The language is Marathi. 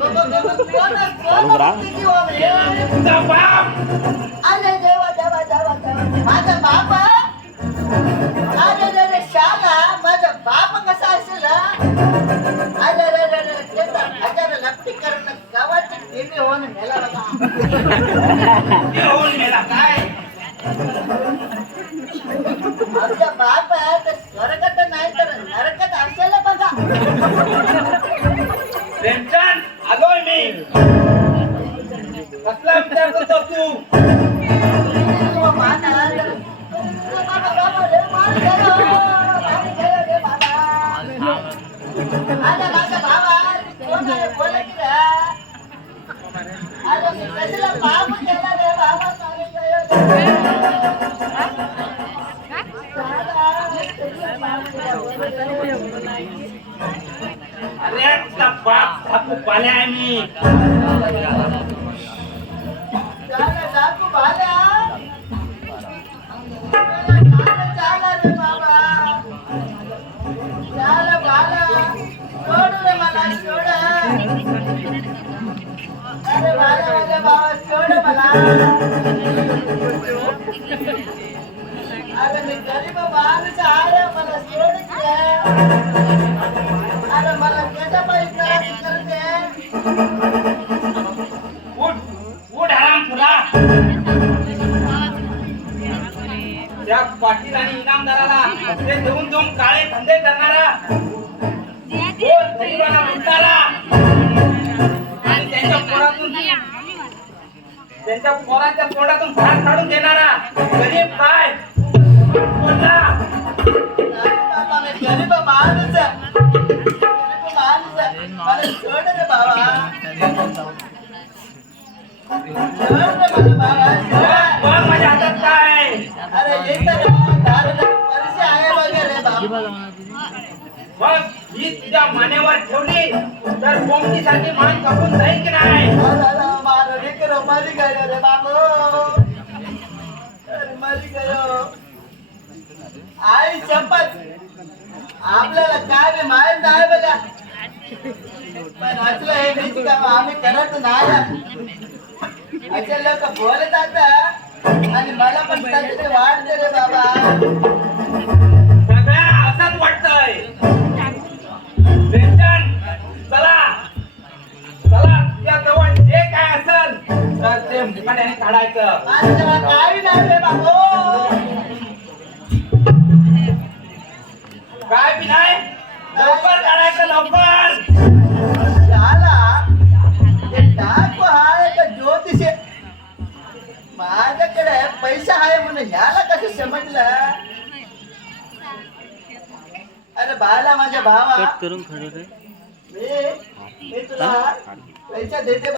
चालू करा. तुझा बाप. अरे देवा देवा देवा देवा माझा बाप अरे रे शाला माझा बाप कसा असेल अरे रे ते तर हजार लपटी करून गावाची टीव्ही होऊन मेला बघा ते होऊन मेला काय? आमचा बाप तर स्वर्गात नाही तर नरकात असेल बघा टेन्शन आलोय मी. कसला विचार करतो तू? अरे तुझा बाप ठाकू पाल्या आहे मी. अरे बाबा सोड मला अरे मी गरीब माणूस आहे मला सोड की. अरे मला त्याचा पैसा करते उठ उठ हराम खुला. त्या पाटील आणि इनामदाराला ते देऊन काळे धंदे करणारा गरिबाला लुटणारा आणि त्यांच्या पोराच्या तोंडातून भात काढून देणारा गरीब काय बोलला. बाबा मी गरीब माणूस मला सोड रे बाबा सोड रे मला बाबा बघ माझ्या हातात काय. अरे हे तर दारूला पैसे आहे वगैरे बाबा बघ ही तुझ्या मानेवर ठेवली तर कोंबडीसाठी मान कापून जाईल की नाही. मरी गयो रे बाबू मरी गयो. आई शपथ आपल्याला काय बी माहित नाही बघा पण असलं हे नीच काम आम्ही करत नाही. असे लोक बोलत आणि मला पण त्याचे वाटते रे बाबा. सगळ्या असंच वाटतंय. टेन्शन चला चला तुझ्या जवळ जे काय असेल तर ते मुकाट्याने काढायचं. माझ्याजवळ काय बी नाही रे बाबू काय बी नाही लवकर काढायचं लवकर. झाला ते टाकू हाय का ज्योतिष माझ्याकडे पैसा आहे म्हणून ह्याला कसं समजलं. अरे बाला माझ्या भावा कट करून खरं रे. मी तुला पैसा देते